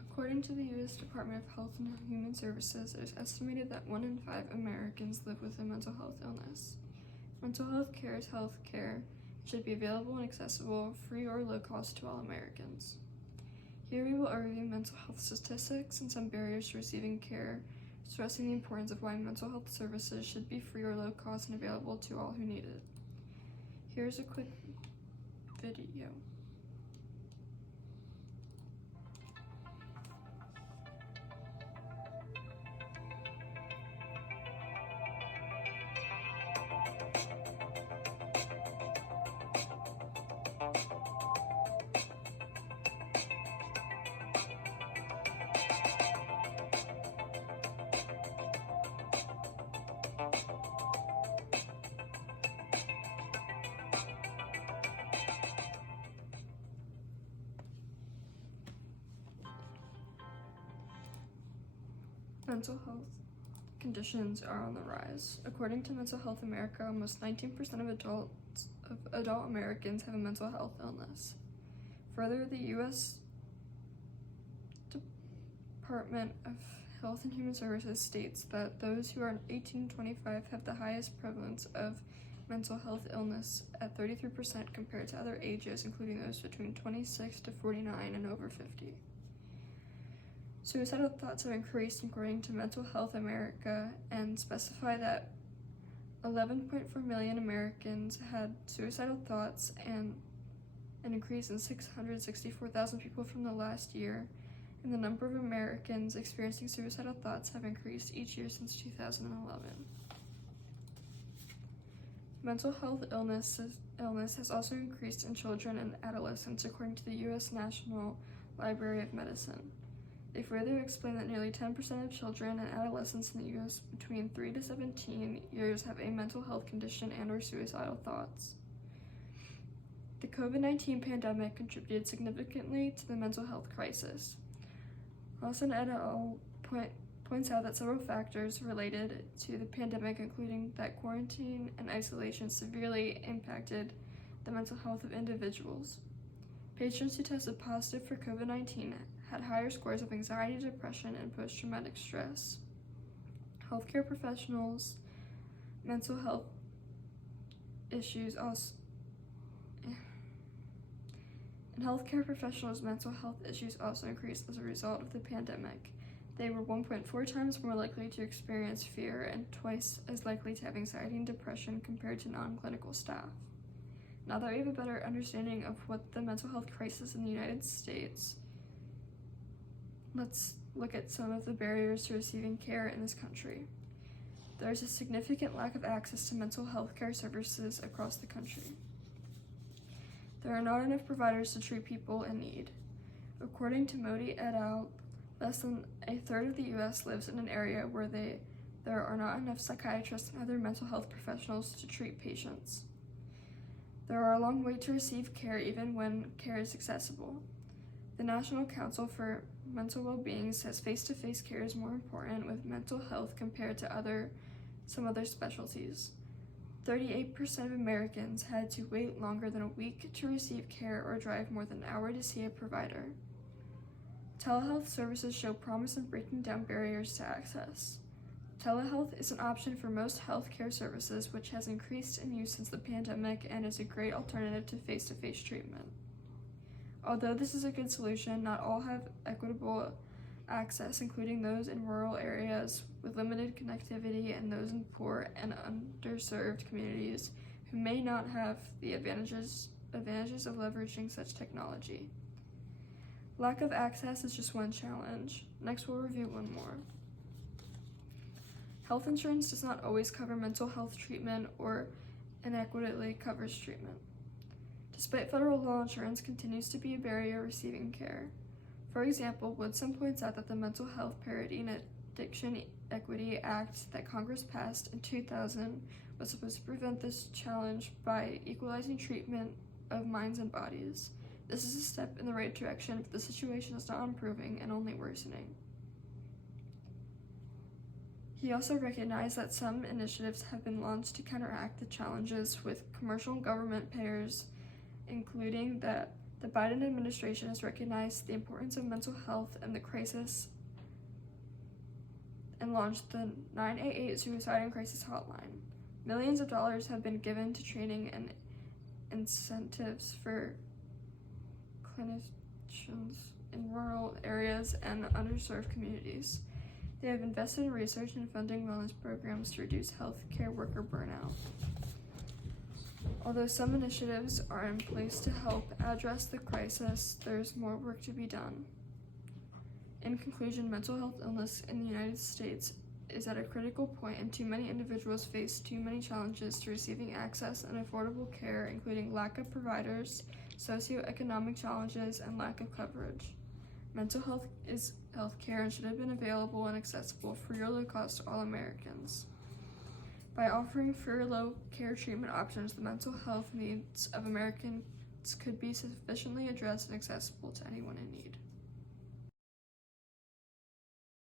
According to the U.S. Department of Health and Human Services, it is estimated that 1 in 5 Americans live with a mental health illness. Mental health care is health care. It should be available and accessible, free or low cost to all Americans. Here we will review mental health statistics and some barriers to receiving care, stressing the importance of why mental health services should be free or low cost and available to all who need it. Here's a quick video. Mental health conditions are on the rise. According to Mental Health America, almost 19% of adult Americans have a mental health illness. Further, the U.S. Department of Health and Human Services states that those who are 18 to 25 have the highest prevalence of mental health illness at 33% compared to other ages, including those between 26 to 49 and over 50. Suicidal thoughts have increased according to Mental Health America and specify that 11.4 million Americans had suicidal thoughts and an increase in 664,000 people from the last year, and the number of Americans experiencing suicidal thoughts have increased each year since 2011. Mental health illness has also increased in children and adolescents according to the U.S. National Library of Medicine. They further explain that nearly 10% of children and adolescents in the U.S. between 3 to 17 years have a mental health condition and/or suicidal thoughts. The COVID-19 pandemic contributed significantly to the mental health crisis. Lawson et al. Points out that several factors related to the pandemic, including that quarantine and isolation, severely impacted the mental health of individuals. Patients who tested positive for COVID-19 had higher scores of anxiety, depression, and post-traumatic stress. Healthcare professionals' mental health issues also increased as a result of the pandemic. They were 1.4 times more likely to experience fear and twice as likely to have anxiety and depression compared to non-clinical staff. Now that we have a better understanding of what the mental health crisis in the United States, let's look at some of the barriers to receiving care in this country. There is a significant lack of access to mental health care services across the country. There are not enough providers to treat people in need. According to Modi et al., less than a third of the U.S. lives in an area where there are not enough psychiatrists and other mental health professionals to treat patients. There are a long wait to receive care even when care is accessible. The National Council for Mental Well-Being says face-to-face care is more important with mental health compared to some other specialties. 38% of Americans had to wait longer than a week to receive care or drive more than an hour to see a provider. Telehealth services show promise in breaking down barriers to access. Telehealth is an option for most healthcare services, which has increased in use since the pandemic and is a great alternative to face-to-face treatment. Although this is a good solution, not all have equitable access, including those in rural areas with limited connectivity and those in poor and underserved communities who may not have the advantages of leveraging such technology. Lack of access is just one challenge. Next, we'll review one more. Health insurance does not always cover mental health treatment or inequitably covers treatment. Despite federal law, insurance continues to be a barrier receiving care. For example, Woodson points out that the Mental Health Parity and Addiction Equity Act that Congress passed in 2000 was supposed to prevent this challenge by equalizing treatment of minds and bodies. This is a step in the right direction, but the situation is not improving and only worsening. He also recognized that some initiatives have been launched to counteract the challenges with commercial and government payers, including that the Biden administration has recognized the importance of mental health and the crisis and launched the 988 Suicide and Crisis Hotline. Millions of dollars have been given to training and incentives for clinicians in rural areas and underserved communities. They have invested in research and funding wellness programs to reduce healthcare worker burnout. Although some initiatives are in place to help address the crisis, there's more work to be done. In conclusion, mental health illness in the United States is at a critical point, and too many individuals face too many challenges to receiving access and affordable care, including lack of providers, socioeconomic challenges, and lack of coverage. Mental health is healthcare and should have been available and accessible free or low cost to all Americans. By offering free or low care treatment options, the mental health needs of Americans could be sufficiently addressed and accessible to anyone in need.